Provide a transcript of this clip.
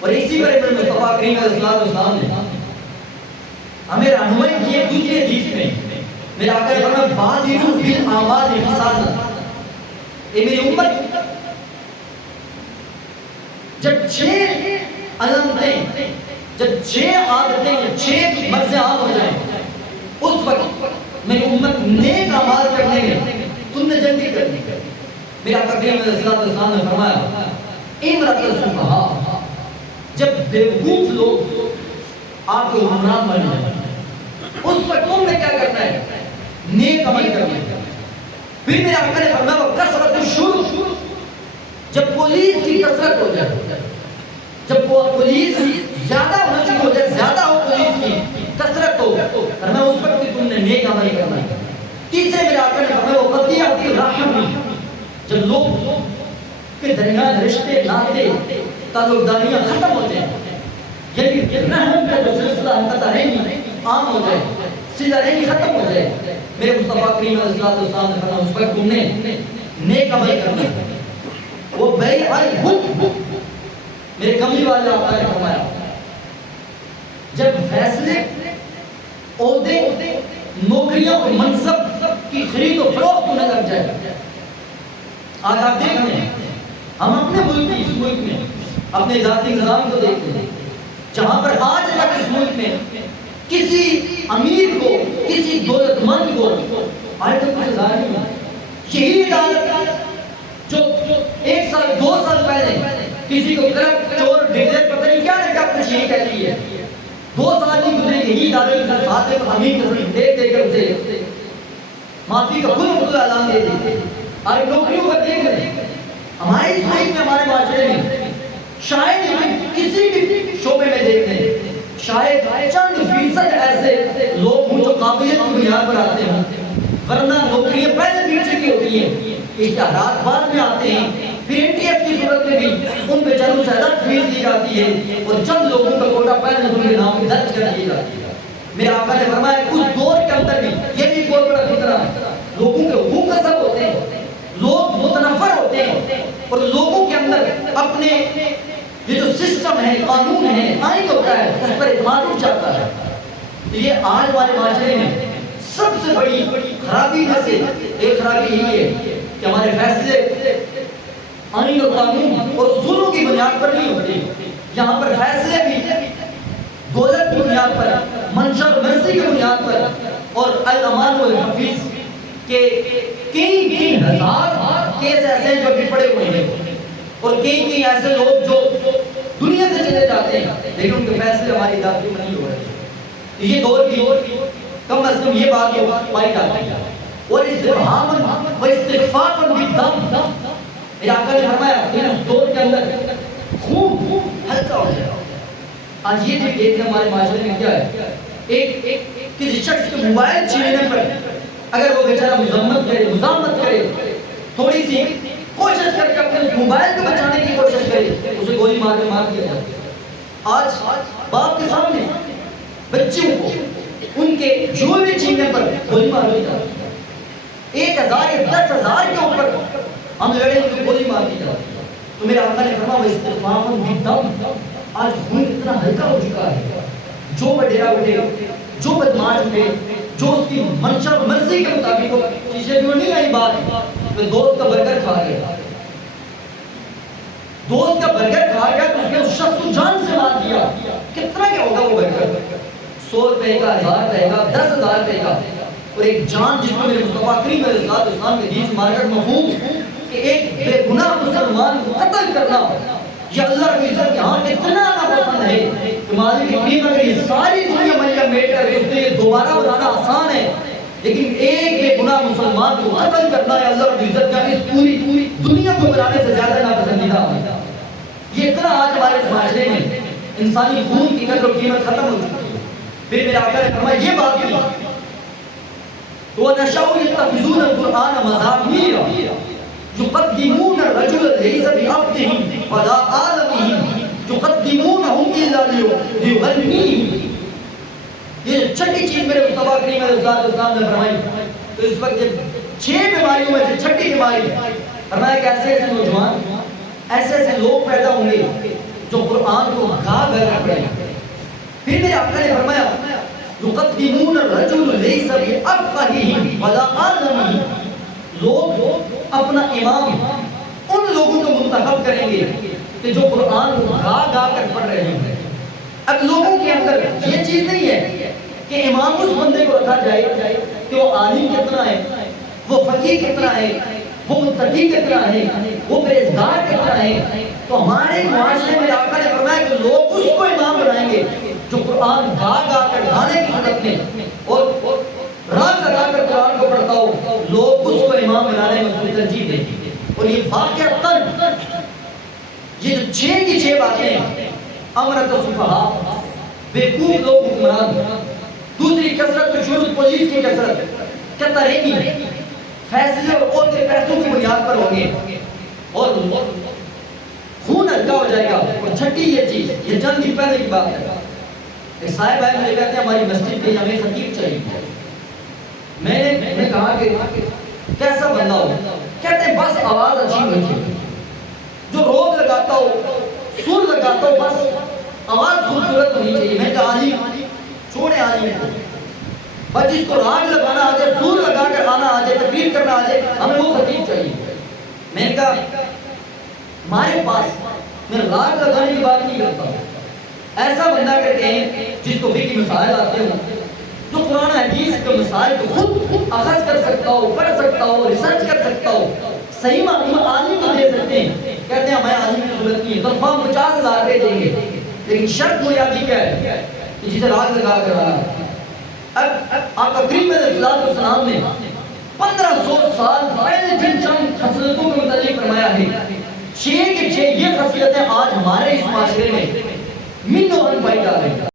اور اسی پر ابن مصطفیٰ کریم علیہ السلام نے ہمیں رہنمائی کی ہے دوسری حدیث میں. میرے آقا نے فرمایا بادروا بالاعمال حسانا. اے میری امت جب 6 علامتیں، جب 6 عادتیں، 6 مرضیں عام ہو جائیں اس وقت میری امت نیک اعمال کرنے میں تم نے جلدی کرنی. میرے آقا کریم علیہ السلام نے فرمایا امرأۃ السفہاء، جب بیوقوف لوگ آپ کو حکمران بن جائیں اس وقت تم نے کیا کرنا ہے؟ نیک عمل کرنا ہے. پھر میرے آقا نے فرمایا کثرت الشرب، جب پولیس کی کثرت ہو جائے، جب پولیس زیادہ ہونا شروع ہو جائے، زیادہ ہو پولیس کی کثرت ہو، فرمایا اس وقت بھی تم نے نیک عمل کرنا ہے. تیسرے میرے آقا نے فرمایا قطیعۃ الرحم، جب لوگ کے درمیان رشتے ناطے تعلق داریاں ختم ہو جائیں، یعنی رحم کا جو سلسلہ انقطاع رحمی عام ہو جائے، صلہ رحمی ختم ہو جائے، میرے مصطفیٰ کریم علیہ السلام نے فرمایا اس وقت تم نے نیک عمل کرنا ہے. وہ بیع الحب، میرے کملی والے آقا نے فرمایا جب فیصلے، عہدے، نوکریاں اور منصب کی خرید و فروخت ہونے لگ جائے. آج آپ دیکھ رہے ہیں ہم اپنے ملک کی، اس ملک میں اپنے ذاتی نظام کو دیکھتے ہیں جہاں پر آج تک اس ملک میں کسی امیر کو، کسی دولت مند کو آج تک کچھ سزا نہیں ہوئی. یہی عدالت جو 1 سال 2 سال پہلے کسی کو کرپٹ، چور، ڈکٹیٹر پتہ نہیں کیا نے کیا کچھ یہی کہتی ہے، 2 سال نہیں گزرے یہی عدالت کے صادق امین تصریح دے کر اسے معافی کا خود اعلان دے دیتے. آج نوکریوں کا دیکھ رہے ہیں ہمارے اس ملک میں، ہمارے معاشرے میں شاید کسی بھی شعبے میں دیکھتے ہیں شاید چند فیصد ایسے لوگ ہوں جو قابلیت کی بنیاد پر آتے ہیں، ورنہ نوکریاں پہلے پیچھے کی ہوتی ہیں، اشتہارات بعد میں آتے ہیں. پھر NTF کی صورت میں بھی ان بیچاروں سے الگ فیس دی جاتی ہے اور چند لوگوں کا کوٹا پہلے ان کے نام میں درج کر دی جاتی ہے. میرے آقا نے فرمایا اس دور کے اندر بھی یہ بھی بہت بڑا خطرہ ہے. لوگوں کے حقوق کسب ہوتے ہیں، لوگ متنفر ہوتے ہیں اور لوگوں کے اندر اپنے یہ جو سسٹم ہے، قانون ہے، آئین ہوتا ہے، اس پر اعتماد اٹھ جاتا ہے. یہ آج والے معاشرے میں سب سے بڑی خرابی میں سے ایک خرابی یہی ہے کہ ہمارے فیصلے آئین اور قانون اور اصولوں کی بنیاد پر نہیں ہوتے. یہاں پر فیصلے بھی دولت کی بنیاد پر، منشا اور مرضی کی بنیاد پر، اور الامان والحفیظ کے کئی ہزار کیس ایسے ہیں جو ابھی پڑے ہوئے ہیں اور کئی ایسے لوگ جو دنیا سے چلے جاتے ہیں لیکن ان کے فیصلے ہماری عدالتوں میں نہیں ہو رہے. یہ دور کی کم از کم یہ بات پائی جاتی ہے. اور استفہاماً و استخفافاً بالدم، میرے آقا نے فرمایا اس دور کے اندر خون ہلکا ہو جائے. آج یہ بھی دیکھیں ہمارے معاشرے میں کیا ہے، ایک کسی شخص کے موبائل چھیننے پر اگر وہ بیچارہ مزاحمت کرے، تھوڑی سی کوشش کر کے اپنے موبائل کو بچانے کی کوشش کرے، اسے گولی مار دیا جاتا ہے. آج باپ کے سامنے بچوں کو ان کے جوڑے چھیننے پر گولی مار دی جاتی ہے. 1000 یا 10,000 کے اوپر ہم لڑے تو گولی مار دی جاتی ہے. تو میرے آقا نے فرمایا استخفافاً بالدم، آج خون اتنا ہلکا ہو چکا ہے. جو وڈیرا اٹھے، جو بدماش اٹھے، جو اس کی منشا اور مرضی کے مطابق ہو، شیشے میں نہیں آئی بات کہ دوست کا برگر کھا گیا، دوست کا برگر کھا گیا تو اس نے اس شخص کو جان سے مار دیا. کتنا کیا ہوگا وہ برگر؟ 100 روپے کا، 1000 روپے کا، 10,000 روپے کا. اور ایک جان جس کو میرے مصطفیٰ کریم علیہ السلام کے حدیث مارکٹ مفہوم کہ ایک بے گناہ مسلمان کو قتل کرنا یہ اللہ کی عزت کے ہاں اتنا ناپسند ہے کہ مالک کریم اگر یہ ساری دنیا ملیا میٹ کر اس نے دوبارہ بنانا آسان ہے، لیکن ایک بے گناہ مسلمان کو قتل کرنا ہے اللہ کی عزت کا اس پوری دنیا کو بنانے سے زیادہ ناپسندیدہ ہے. یہ اتنا آج ہمارے اس معاشرے میں انسانی خون کی قدر و قیمت ختم ہو چکی ہے. پھر میرے آقا نے فرمایا یہ بات کی وَنَشَأُوا يَتَّخِذُونَ الْقُرْآنَ مَزَامِيرَ يُقَدِّمُونَ الرَّجُلَ لَيْسَ بِعَبْدِهِمْ وَلَا عَالَمِهِمْ يُقَدِّمُونَهُمْ إِلَّا لِيُغَنِّيهِمْ. یہ چھٹی چیز میرے مصطفیٰ کریم علیہ السلام نے فرمائی. تو اس وقت جب 6 بیماریوں میں سے چھٹی بیماری فرمایا کہ ایسے ایسے نوجوان، ایسے ایسے لوگ پیدا ہوں گے جو قرآن کو گا گا کر پڑھیں گے. پھر میرے آقا نے فرمایا یقدمون الرجل لیس بافقهہ ولا اعلمہ، لوگ اپنا امام ان لوگوں کو منتخب کریں گے کہ جو قرآن کو گا گا کر پڑھ رہے ہیں. اب لوگوں کے اندر یہ چیز نہیں ہے کہ امام اس بندے کو رکھا جائے کہ وہ عالم کتنا ہے، وہ فقیہ کتنا ہے، وہ متقی کتنا ہے، وہ پرہیزگار کتنا ہے. تو ہمارے معاشرے میں آقا نے فرمایا کہ لوگ اس کو امام بنائیں گے جو قرآن گا گا کر گانے کی صورت میں اور راگ لگا کر قرآن کو پڑھتا ہو. لوگ اس کو امام بنانے میں اس کو ترجیح دیں گے. اور یہ واقعہ یہ جو 6 کی 6 باتیں، امرت السفہاء، بیوقوف لوگ حکمران، دوسری کثرت شروط پولیس کی کثرت، کہتا رہے گی فیصلے اور عہدے پیسوں کی بنیاد پر ہوں گے اور خون ہلکا ہو جائے گا. اور چھٹی یہ چیز، یہ چند دن پہلے کی بات ہے، ایک صاحب آئے مجھے کہتے ہیں ہماری مسجد کے ہمیں خطیب چاہیے. میں نے کہا کہ کیسا بندہ ہو؟ کہتے ہیں بس آواز اچھی ہونی چاہیے، جو روگ لگاتا ہو، سر لگاتا ہو، بس آواز خوبصورت ہونی چاہیے. میں کہا عالم چھوڑے عالم کو، بس جس کو راگ لگانا آ جائے، سور لگا کر آنا آ جائے، تقریر کرنا آ جائے، ہمیں وہ خطیب چاہیے. میں نے کہا ہمارے پاس میں راگ لگانے کی بات نہیں کرتا ہوں، ایسا بندہ کہتے ہیں جس کو فقہی مسائل آتے ہوں، جو قرآن حدیث کے مسائل کو خود اخذ کر سکتا ہو، پڑھ سکتا ہو، ریسرچ کر سکتا ہو، صحیح معلومات عالم کو دے سکتے ہیں. کہتے ہیں ہمیں عالم کی ضرورت نہیں ہے، تنخواہ 50,000 دے دیں گے، لیکن شرط بنیادی کیا ہے کہ جسے راگ لگا کر آنا ہے. اب آقا کریم علیہ السلام نے 1500 سال پہلے جن چند خصلتوں کو متعلق فرمایا ہے، 6 کے 6 یہ خصلتیں آج ہمارے اس معاشرے میں منو ان پائی جا رہی ہیں.